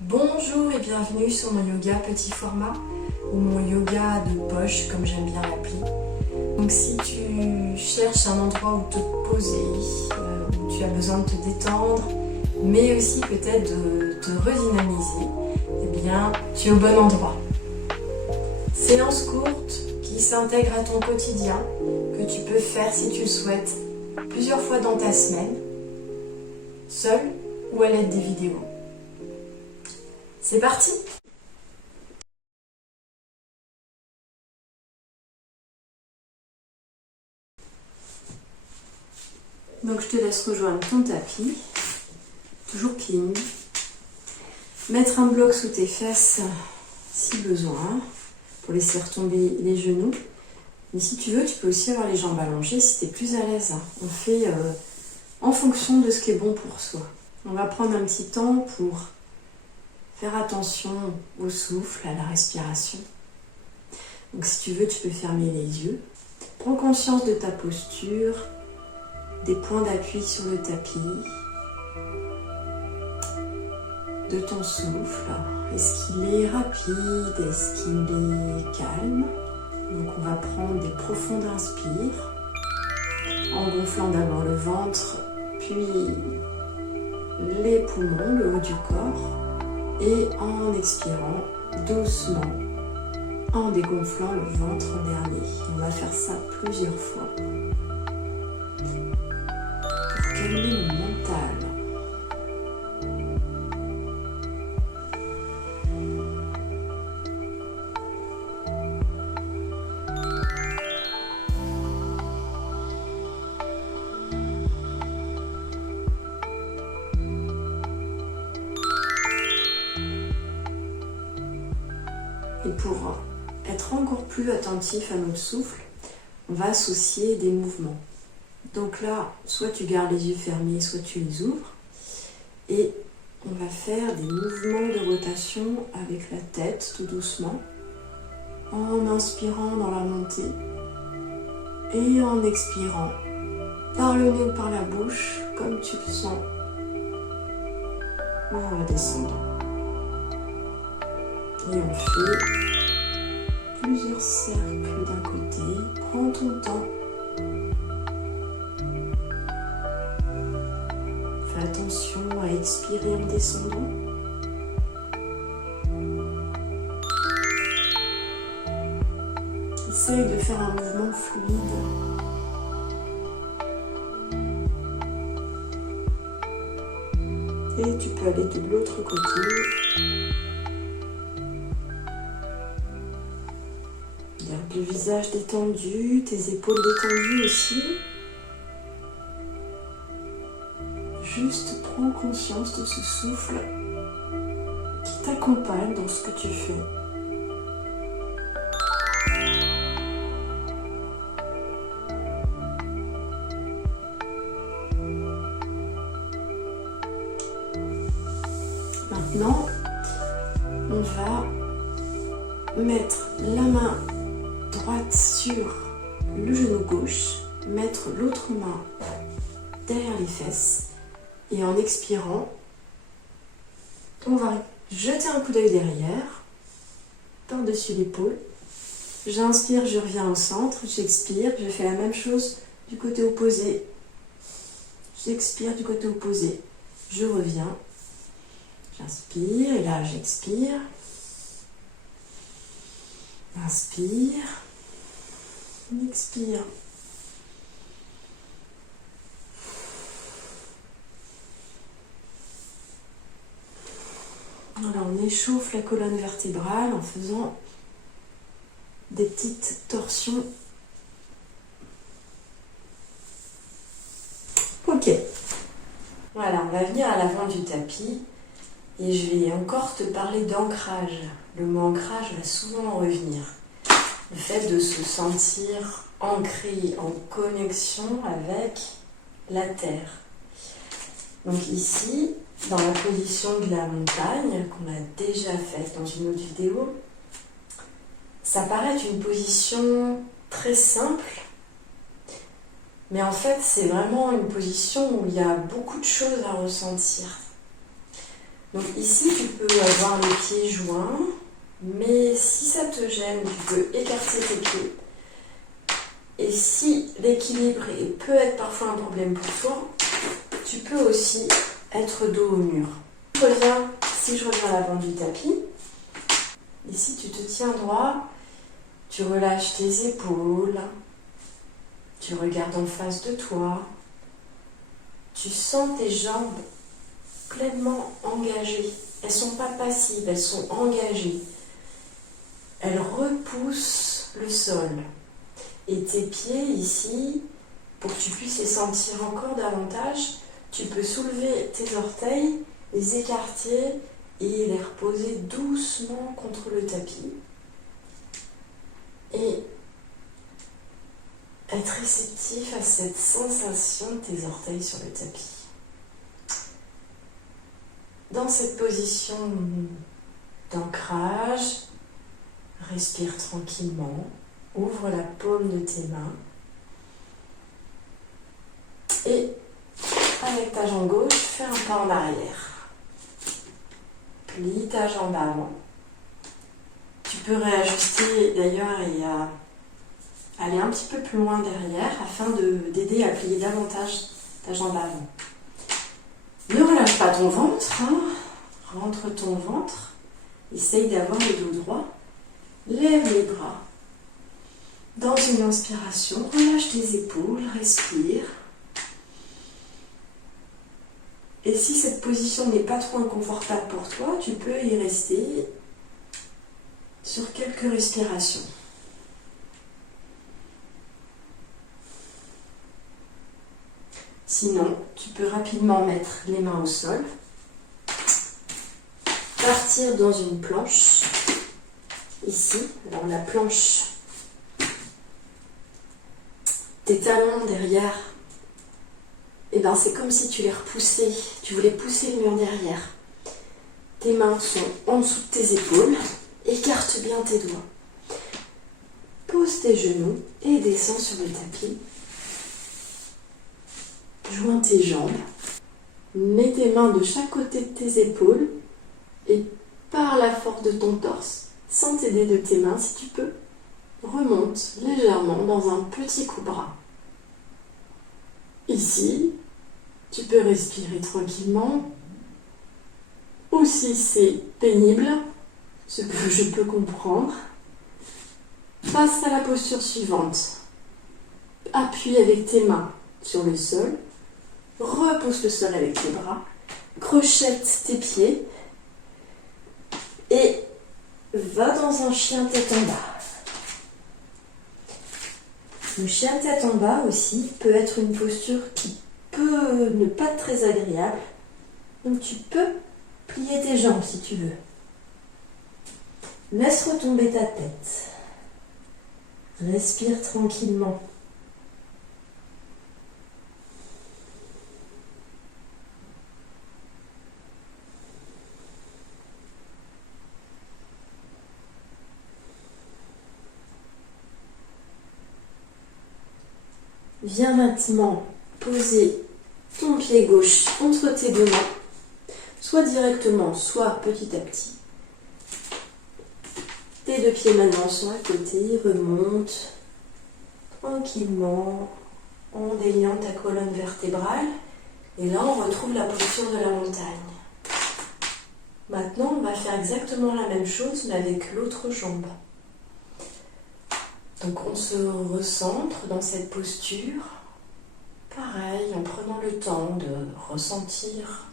Bonjour et bienvenue sur mon yoga petit format ou mon yoga de poche comme j'aime bien l'appeler. Donc si tu cherches un endroit où te poser, où tu as besoin de te détendre, mais aussi peut-être de te redynamiser, eh bien tu es au bon endroit. Séance courte qui s'intègre à ton quotidien, que tu peux faire si tu le souhaites plusieurs fois dans ta semaine, seul ou à l'aide des vidéos. C'est parti! Donc je te laisse rejoindre ton tapis, toujours pieds nus. Mettre un bloc sous tes fesses si besoin, pour laisser retomber les genoux. Mais si tu veux, tu peux aussi avoir les jambes allongées si tu es plus à l'aise. On fait en fonction de ce qui est bon pour soi. On va prendre un petit temps pour faire attention au souffle, à la respiration. Donc si tu veux, tu peux fermer les yeux. Prends conscience de ta posture, des points d'appui sur le tapis, de ton souffle. Est-ce qu'il est rapide? Est-ce qu'il est calme? Donc on va prendre des profondes inspires en gonflant d'abord le ventre, puis les poumons, le haut du corps, et en expirant doucement, en dégonflant le ventre en dernier. On va faire ça plusieurs fois pour calmer le mental. Et pour être encore plus attentif à notre souffle, on va associer des mouvements. Donc là, soit tu gardes les yeux fermés, soit tu les ouvres. Et on va faire des mouvements de rotation avec la tête, tout doucement, en inspirant dans la montée et en expirant par le nez ou par la bouche, comme tu le sens, ou en redescendant. Et on fait plusieurs cercles d'un côté. Prends ton temps. Fais attention à expirer en descendant. Essaye de faire un mouvement fluide. Et tu peux aller de l'autre côté. Garde le visage détendu, tes épaules détendues aussi. Juste prends conscience de ce souffle qui t'accompagne dans ce que tu fais. Maintenant, on va mettre la main droite sur le genou gauche, mettre l'autre main derrière les fesses et en expirant, on va jeter un coup d'œil derrière, par-dessus l'épaule. J'inspire, je reviens au centre, j'expire, je fais la même chose du côté opposé. J'expire du côté opposé, je reviens, j'inspire et là j'expire. Inspire, expire. Voilà, on échauffe la colonne vertébrale en faisant des petites torsions. Ok. Voilà, on va venir à l'avant du tapis et je vais encore te parler d'ancrage. Le mot ancrage va souvent revenir. Le fait de se sentir ancré, en connexion avec la terre. Donc ici, dans la position de la montagne, qu'on a déjà faite dans une autre vidéo, ça paraît une position très simple, mais en fait c'est vraiment une position où il y a beaucoup de choses à ressentir. Donc ici, tu peux avoir les pieds joints, mais si ça te gêne, tu peux écarter tes pieds. Et si l'équilibre peut être parfois un problème pour toi, tu peux aussi être dos au mur. Si je reviens à l'avant du tapis, ici tu te tiens droit, tu relâches tes épaules, tu regardes en face de toi, tu sens tes jambes pleinement engagées. Elles ne sont pas passives, elles sont engagées. Elles repoussent le sol. Et tes pieds ici, pour que tu puisses les sentir encore davantage, tu peux soulever tes orteils, les écarter et les reposer doucement contre le tapis. Et être réceptif à cette sensation de tes orteils sur le tapis. Dans cette position d'ancrage, respire tranquillement, ouvre la paume de tes mains et avec ta jambe gauche, fais un pas en arrière. Plie ta jambe avant. Tu peux réajuster d'ailleurs et aller un petit peu plus loin derrière afin d'aider à plier davantage ta jambe avant. Ne relâche pas ton ventre, rentre ton ventre, essaye d'avoir le dos droit, lève les bras. Dans une inspiration, relâche tes épaules, respire. Et si cette position n'est pas trop inconfortable pour toi, tu peux y rester sur quelques respirations. Sinon, tu peux rapidement mettre les mains au sol, partir dans une planche, ici. Alors la planche, tes talons derrière, et bien c'est comme si tu les repoussais, tu voulais pousser le mur derrière. Tes mains sont en dessous de tes épaules, écarte bien tes doigts. Pose tes genoux et descends sur le tapis. Joins tes jambes, mets tes mains de chaque côté de tes épaules et par la force de ton torse, sans t'aider de tes mains si tu peux, remonte légèrement dans un petit coup bras. Ici, tu peux respirer tranquillement, ou si c'est pénible, ce que je peux comprendre, passe à la posture suivante. Appuie avec tes mains sur le sol. Repousse le sol avec tes bras, crochette tes pieds et va dans un chien tête en bas. Le chien tête en bas aussi peut être une posture qui peut ne pas être très agréable. Donc tu peux plier tes jambes si tu veux. Laisse retomber ta tête. Respire tranquillement. Viens maintenant poser ton pied gauche entre tes deux mains, soit directement, soit petit à petit. Tes deux pieds maintenant sont à côté, remonte tranquillement en déliant ta colonne vertébrale. Et là, on retrouve la posture de la montagne. Maintenant, on va faire exactement la même chose, mais avec l'autre jambe. Donc on se recentre dans cette posture, pareil, en prenant le temps de ressentir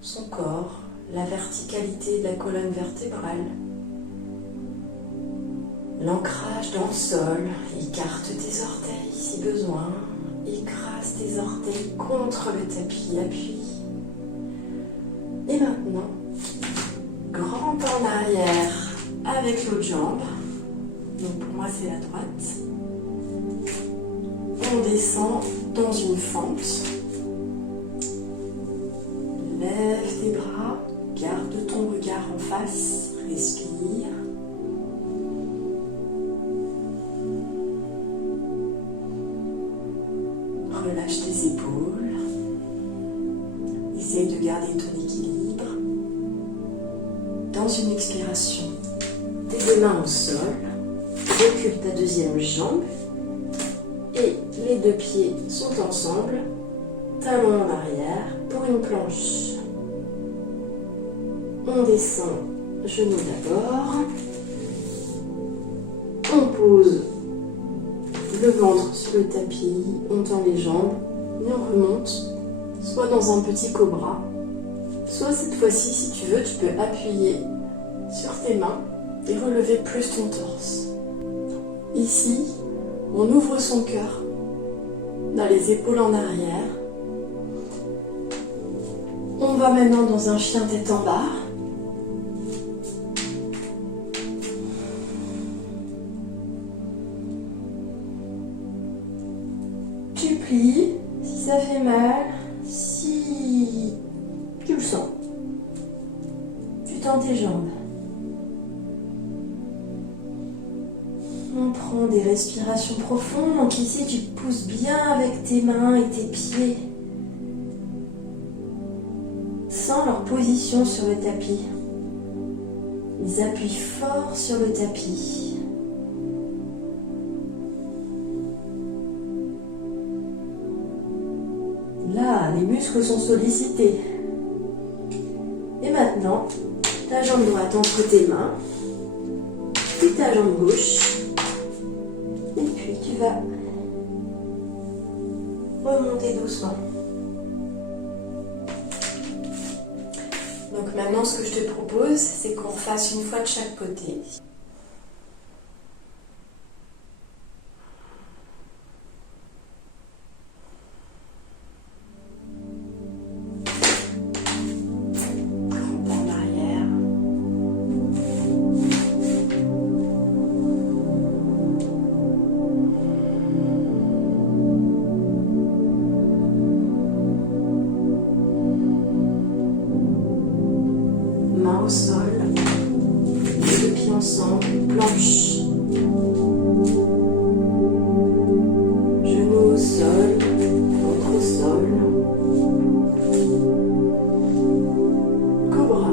son corps, la verticalité de la colonne vertébrale, l'ancrage dans le sol, écarte tes orteils si besoin, écrase tes orteils contre le tapis, appuie. Et maintenant, grand pas en arrière avec l'autre jambe. Donc pour moi c'est la droite. On descend dans une fente. Lève tes bras, garde ton regard en face, respire. Relâche tes épaules. Essaye de garder ton équilibre. dans une expiration. Tes deux mains au sol, recule ta deuxième jambe et les deux pieds sont ensemble, talons en arrière pour une planche. On descend, genoux d'abord. On pose le ventre sur le tapis, on tend les jambes et on remonte, soit dans un petit cobra, soit cette fois-ci, si tu veux, tu peux appuyer sur tes mains et relever plus ton torse. Ici, on ouvre son cœur, on a les épaules en arrière. On va maintenant dans un chien tête en bas. Tu plies, si ça fait mal, si tu le sens. Tu tends tes jambes. On prend des respirations profondes. Donc ici, tu pousses bien avec tes mains et tes pieds. Sens leur position sur le tapis. Ils appuient fort sur le tapis. Là, les muscles sont sollicités. Et maintenant, ta jambe droite entre tes mains, puis ta jambe gauche. Et puis tu vas remonter doucement. Donc maintenant, ce que je te propose, c'est qu'on fasse une fois de chaque côté. Au sol, les deux pieds ensemble, planche, genoux au sol, ventre au sol, cobra,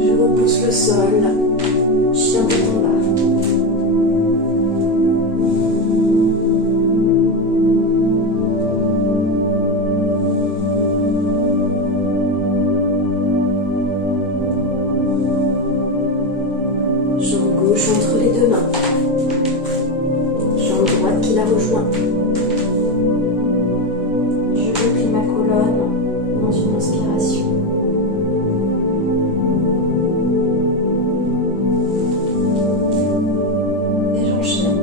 je repousse le sol, chien tête en bas. Entre les deux mains, jambe droite qui la rejoint. Je replie ma colonne dans une inspiration. Et j'enchaîne.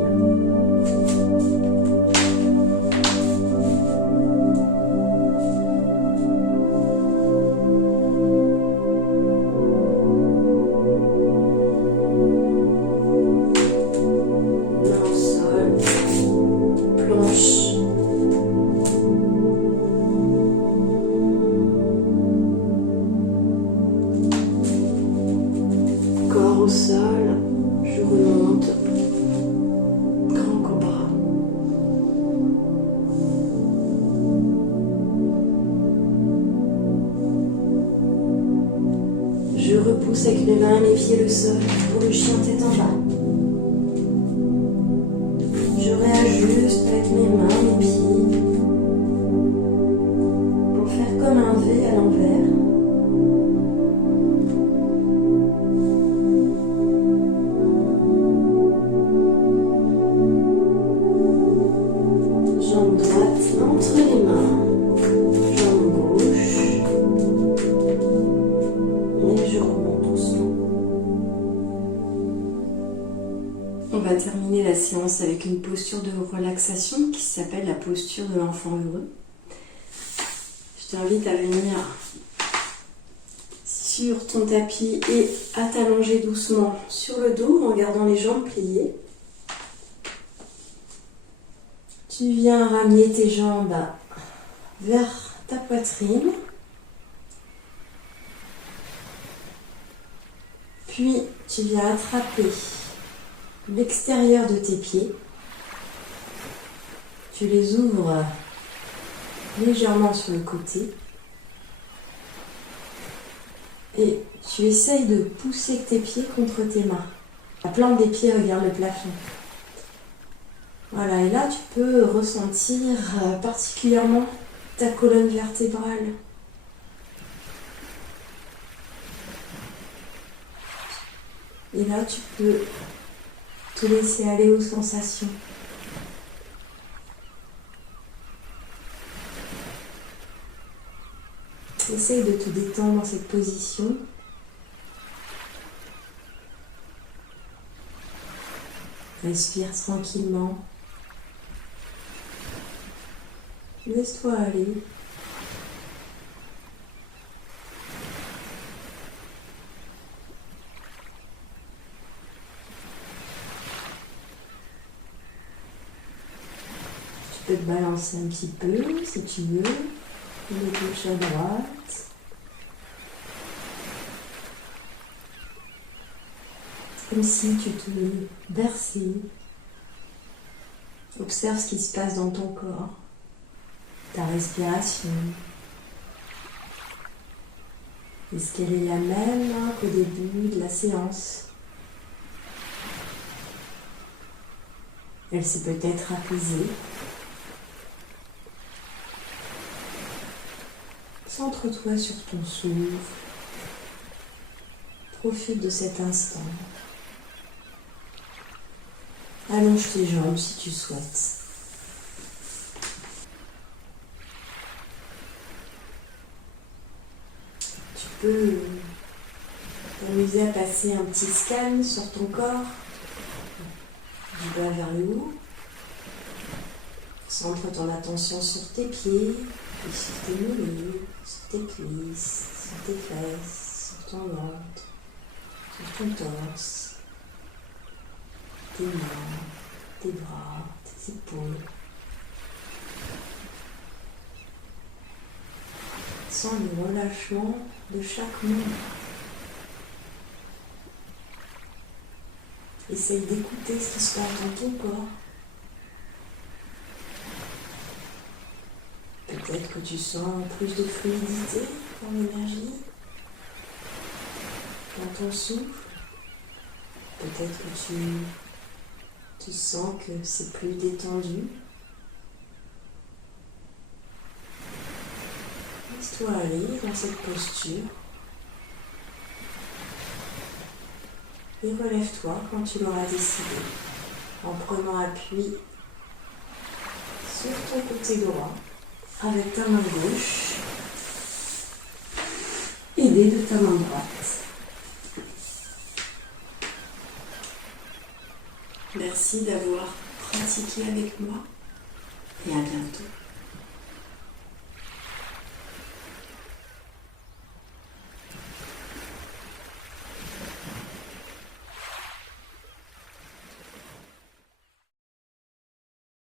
Corps au sol, je remonte, grand cobra. Je repousse avec mes mains et mes pieds le sol pour le chien tête en bas. Je réajuste avec mes mains, mes pieds pour faire comme un V à l'envers. Jambe droite entre les mains, jambe gauche, et je remonte doucement. On va terminer la séance avec une posture de relaxation qui s'appelle la posture de l'enfant heureux. Je t'invite à venir sur ton tapis et à t'allonger doucement sur le dos en gardant les jambes pliées. Tu viens ramener tes jambes vers ta poitrine. Puis tu viens attraper l'extérieur de tes pieds. Tu les ouvres légèrement sur le côté Et tu essayes de pousser tes pieds contre tes mains. La plante des pieds regarde le plafond. Voilà, et là tu peux ressentir particulièrement ta colonne vertébrale. Et là tu peux te laisser aller aux sensations. Essaye de te détendre dans cette position. Respire tranquillement. Laisse-toi aller. Tu peux te balancer un petit peu si tu veux, de gauche à droite. Comme si tu te berçais. Observe ce qui se passe dans ton corps, ta respiration. Est-ce qu'elle est la même qu'au début de la séance? Elle s'est peut-être apaisée. Centre-toi sur ton souffle. Profite de cet instant. Allonge tes jambes si tu souhaites. Tu peux t'amuser à passer un petit scan sur ton corps, du bas vers le haut. Centre ton attention sur tes pieds, puis sur tes mollets, sur tes cuisses, sur tes fesses, sur ton ventre, sur ton torse. Tes mains, tes bras, tes épaules. Sens le relâchement de chaque membre. Essaye d'écouter ce qui se passe dans ton corps. Peut-être que tu sens plus de fluidité dans l'énergie, dans ton souffle. Peut-être que tu sens que c'est plus détendu. Laisse-toi aller dans cette posture. Et relève-toi quand tu l'auras décidé, en prenant appui sur ton côté droit, avec ta main gauche, aidée de ta main droite. Merci d'avoir pratiqué avec moi.